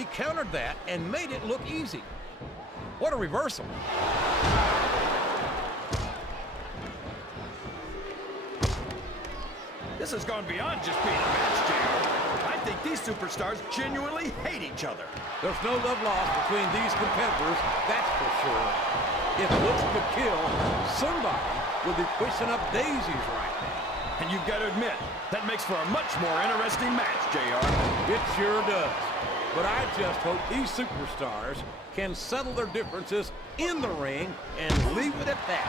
He countered that and made it look easy. What a reversal. This has gone beyond just being a match, JR. I think these superstars genuinely hate each other. There's no love lost between these competitors, that's for sure. If looks could kill, somebody would be pushing up daisies right now. And you've got to admit, that makes for a much more interesting match, JR. It sure does. But I just hope these superstars can settle their differences in the ring and leave it at that.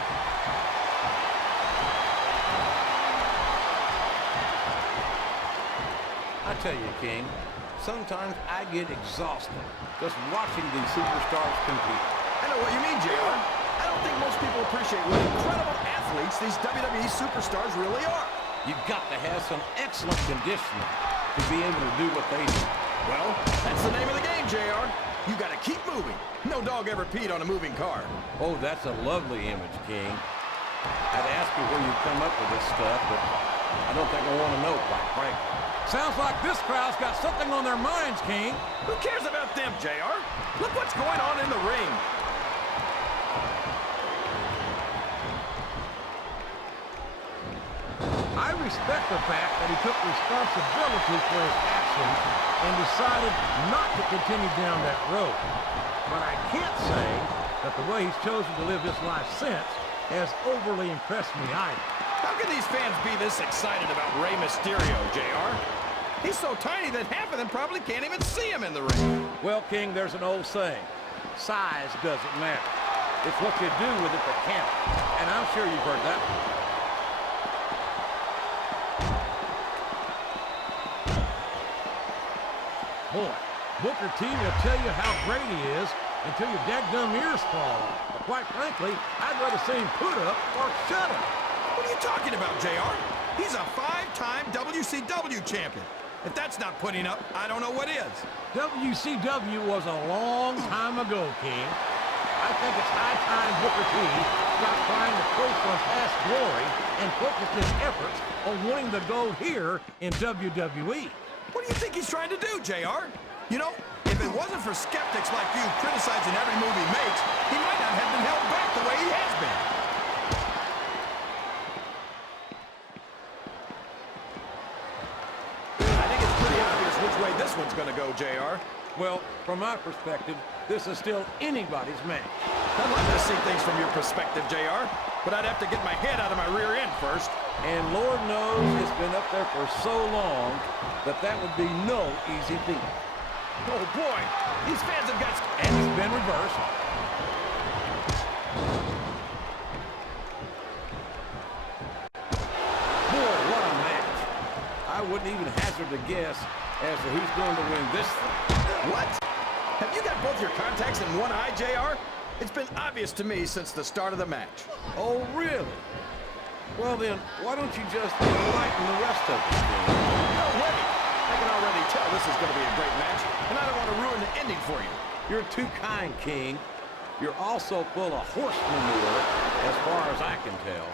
I tell you, King, sometimes I get exhausted just watching these superstars compete. I know what you mean, JR. I don't think most people appreciate what incredible athletes these WWE superstars really are. You've got to have some excellent conditioning to be able to do what they do. Well, that's the name of the game, JR. You got to keep moving. No dog ever peed on a moving car. Oh, that's a lovely image, King. I'd ask you where you come up with this stuff, but I don't think I want to know, quite frankly. Sounds like this crowd's got something on their minds, King. Who cares about them, JR? Look what's going on in the ring. I respect the fact that he took responsibility for his actions and decided not to continue down that road. But I can't say that the way he's chosen to live his life since has overly impressed me either. How can these fans be this excited about Rey Mysterio, JR? He's so tiny that half of them probably can't even see him in the ring. Well, King, there's an old saying. Size doesn't matter. It's what you do with it that counts. And I'm sure you've heard that one. Boy, Booker T will tell you how great he is until your dadgum ears fall off. But quite frankly, I'd rather see him put up or shut up. What are you talking about, JR? He's a 5-time WCW champion. If that's not putting up, I don't know what is. WCW was a long time ago, King. I think it's high time Booker T stopped trying to coast on past glory and focused his efforts on winning the gold here in WWE. What do you think he's trying to do, JR? You know, if it wasn't for skeptics like you criticizing every move he makes, he might not have been held back the way he has been. I think it's pretty obvious which way this one's going to go, JR. Well, from my perspective, this is still anybody's match. I'd like to see things from your perspective, JR, but I'd have to get my head out of my rear end first. And Lord knows it's been up there for so long that that would be no easy feat. Oh, boy, these fans have got... And it's been reversed. Boy, what a match. I wouldn't even hazard a guess as to who's going to win this thing. What? Have you got both your contacts in one eye, JR? It's been obvious to me since the start of the match. Oh, really? Well, then, why don't you just enlighten the rest of us, King? No way! I can already tell this is going to be a great match, and I don't want to ruin the ending for you. You're too kind, King. You're also full of horse manure, as far as I can tell.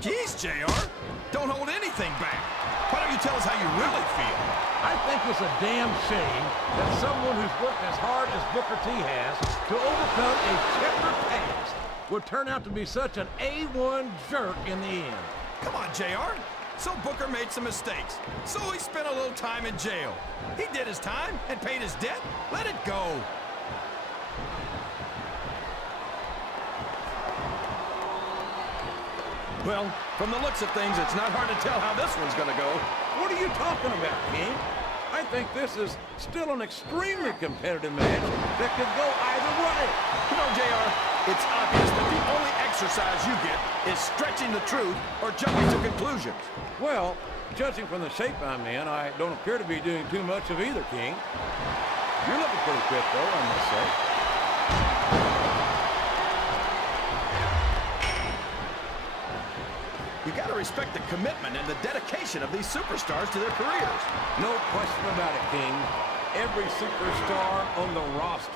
Jeez, JR, don't hold anything back. Why don't you tell us how you really feel? I think it's a damn shame that someone who's worked as hard as Booker T has to overcome a checkered past would turn out to be such an A1 jerk in the end. Come on, JR. So Booker made some mistakes. So he spent a little time in jail. He did his time and paid his debt. Let it go. Well, from the looks of things, it's not hard to tell how this one's going to go. What are you talking about, King? I think this is still an extremely competitive match that could go either way. You know, JR, it's obvious that the only exercise you get is stretching the truth or jumping to conclusions. Well, judging from the shape I'm in, I don't appear to be doing too much of either, King. You're looking pretty fit, though, I must say. You got to respect the commitment and the dedication of these superstars to their careers. No question about it, King. Every superstar on the roster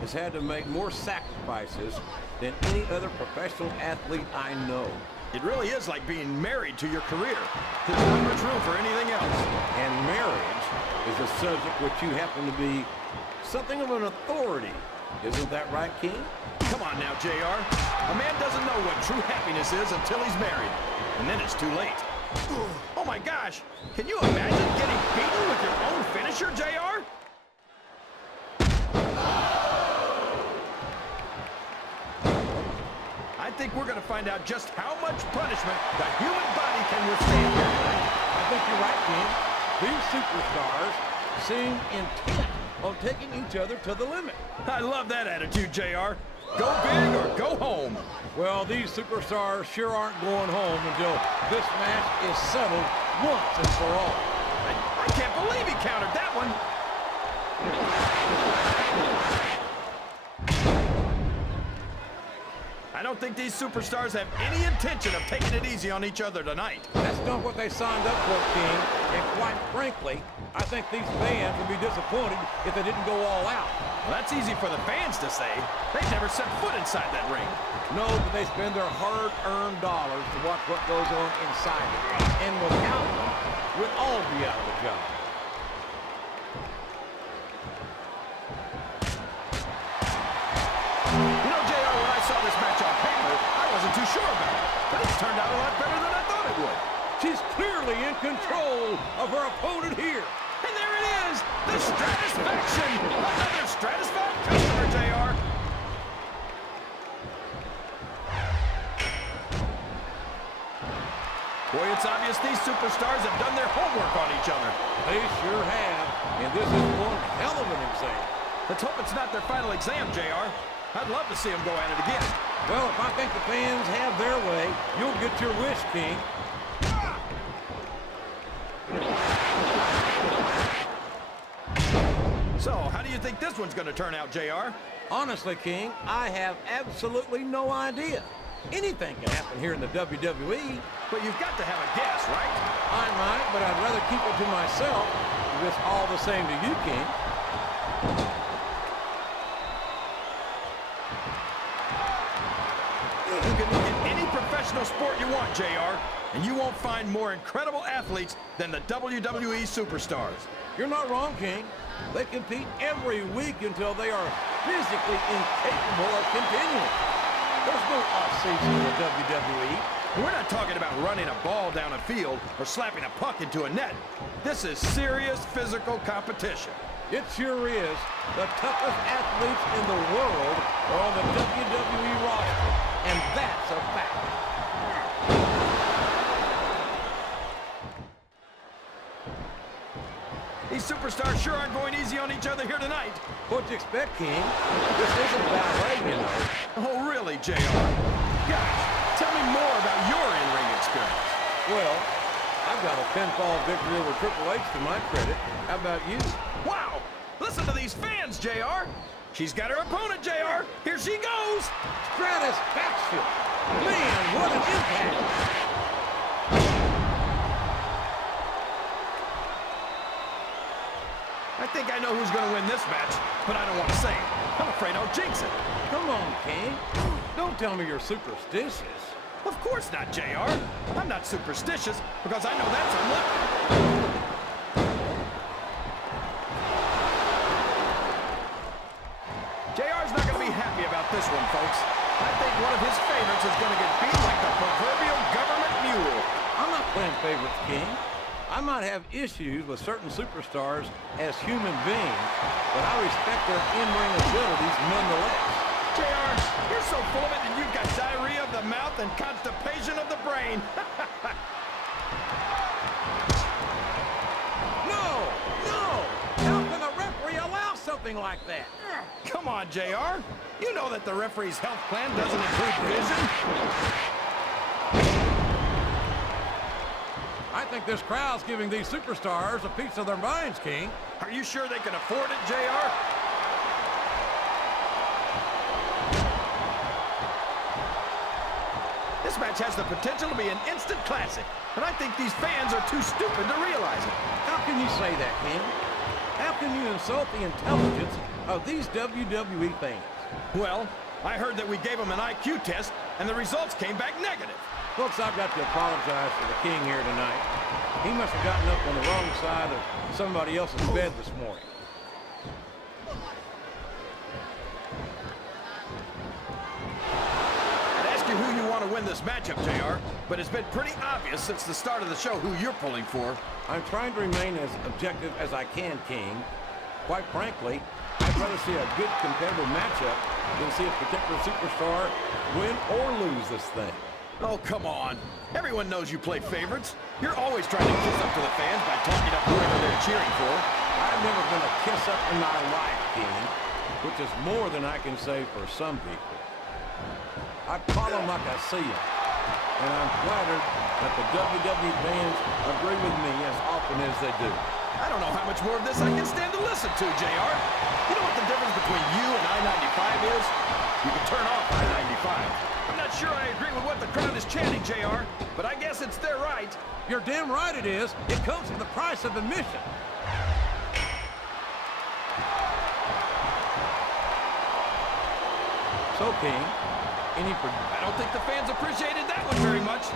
has had to make more sacrifices than any other professional athlete I know. It really is like being married to your career. There's not much room for anything else. And marriage is a subject which you happen to be something of an authority. Isn't that right, King? Come on now, JR. A man doesn't know what true happiness is until he's married. And then it's too late. Oh my gosh! Can you imagine getting beaten with your own finisher, JR? I think we're going to find out just how much punishment the human body can withstand here tonight. I think you're right, King. These superstars seem intent on taking each other to the limit. I love that attitude, JR. Go big or go home. Well, these superstars sure aren't going home until this match is settled once and for all. I can't believe he countered that one. I don't think these superstars have any intention of taking it easy on each other tonight. That's not what they signed up for, King. And quite frankly, I think these fans would be disappointed if they didn't go all out. Well, that's easy for the fans to say. They've never set foot inside that ring. No, but they spend their hard-earned dollars to watch what goes on inside it. And without them, we'd all be out of a job. You know, JR, when I saw this match on paper, I wasn't too sure about it. But it's turned out a lot better than I thought it would. She's clearly in control of her opponent here. And there it is! The Stratisfaction! Another Stratified customer, JR! Boy, it's obvious these superstars have done their homework on each other. They sure have. And this is one hell of an exam. Let's hope it's not their final exam, JR. I'd love to see them go at it again. Well, if I think the fans have their way, you'll get your wish, King. So, how do you think this one's going to turn out, JR? Honestly, King, I have absolutely no idea. Anything can happen here in the WWE. But you've got to have a guess, right? I might, but I'd rather keep it to myself. If it's all the same to you, King. You can look at any professional sport you want, JR, and you won't find more incredible athletes than the WWE superstars. You're not wrong, King. They compete every week until they are physically incapable of continuing. There's no off-season in the WWE. We're not talking about running a ball down a field or slapping a puck into a net. This is serious physical competition. It sure is. The toughest athletes in the world are on the WWE roster, and that's a fact. These superstars sure aren't going easy on each other here tonight. What'd you expect, King? This isn't ballet, you know. Oh, really, JR? Gosh, tell me more about your in-ring experience. Well, I've got a pinfall victory over Triple H to my credit. How about you? Wow! Listen to these fans, JR. She's got her opponent, JR. Here she goes. Stratisfaction. Man, what an impact. I think I know who's going to win this match, but I don't want to say it. I'm afraid I'll jinx it. Come on, King. Don't tell me you're superstitious. Of course not, JR. I'm not superstitious because I know that's unlucky. JR's not going to be happy about this one, folks. I think one of his favorites is going to get beat like the proverbial government mule. I'm not playing favorites, King. I might have issues with certain superstars as human beings, but I respect their in-ring abilities nonetheless. JR, you're so full of it that you've got diarrhea of the mouth and constipation of the brain. No! How can the referee allow something like that? Come on, JR. You know that the referee's health plan doesn't include vision. I think this crowd's giving these superstars a piece of their minds, King. Are you sure they can afford it, JR? This match has the potential to be an instant classic, and I think these fans are too stupid to realize it. How can you say that, King? How can you insult the intelligence of these WWE fans? Well, I heard that we gave them an IQ test, and the results came back negative. Folks, I've got to apologize for the King here tonight. He must have gotten up on the wrong side of somebody else's bed this morning. I'd ask you who you want to win this matchup, JR, but it's been pretty obvious since the start of the show who you're pulling for. I'm trying to remain as objective as I can, King. Quite frankly, I'd rather see a good competitive matchup than see a particular superstar win or lose this thing. Oh, come on. Everyone knows you play favorites. You're always trying to kiss up to the fans by talking up whoever they're cheering for. I've never been a kiss up in my life, King, which is more than I can say for some people. I call them like I see them, and I'm flattered that the WWE fans agree with me as often as they do. I don't know how much more of this I can stand to listen to, JR. You know what the difference between you and I-95 is? You can turn off I-95. I'm not sure I agree with what the crowd is chanting, JR, but I guess it's their right. You're damn right it is. It comes with the price of admission. So, King, I don't think the fans appreciated that one very much.